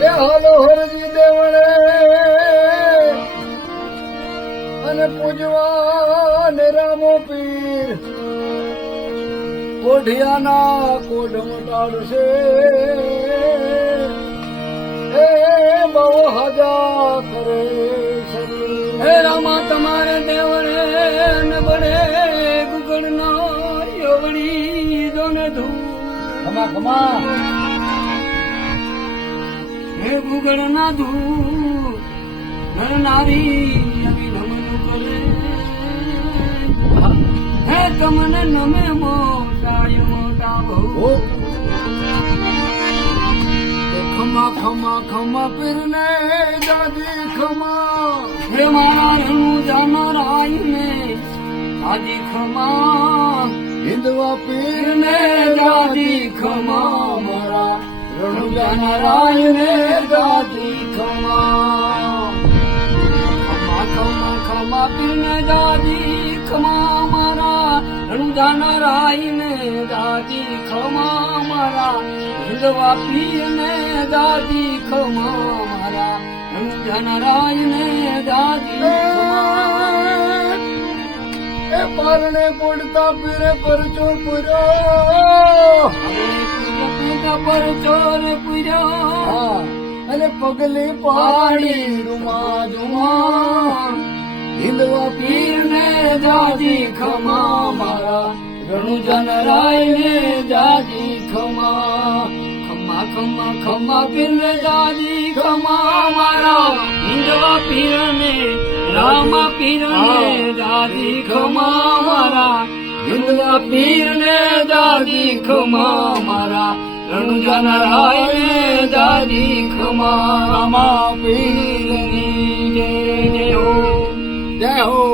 એ હાલો હરજી દેવળે અને પૂજવા ને રામો પીર કોઢિયાના કોઢ મટાડશે હે બહુ હજા કરે હે રામા તમારે દેવળે ને બળે ગુગળના યોગણી જોને ધૂ ખમા ખમા હે ગુગળના ધૂ નર નારી અભિનમન કરે હે તમને નમે મોટાય મોટા બહુ ખમા ખમા ખમા પીરને દાદી ખમા હે મારા રણુ જાનરાય ને દાદી ખમા હિંદવા પીરને દાદી ખમા મારા રણુ જાનરાય ને દાદી ખમા ખમા ખમા ખમા પીરને દાદી ખમા મારા રણુ જાનરાય ને દાદી ખમા મારા હિંદવા પીરને દાદી ખમા મારા રણુ જાનરાય ને દાદી ખમા એ પારણે પોડતા પીરે પરચો પૂર્યો પરચો રે પૂર્યો અને પગલે પાડી રૂમા જુમા હિંદવા પીરને દાદી ખમા મારા રણુ જાનરાય ને દાદી ખમા ખમા ખમા ખમા પીરને દાદી ખમા મારા હિંદવા પીરને રામા પીરને દાદી ખમા મારા હિંદવા પીરને દાદી ખમા મારા રણુ જાનરાય ને દાદી ખમા રામા પીરની જય જય હો જય હો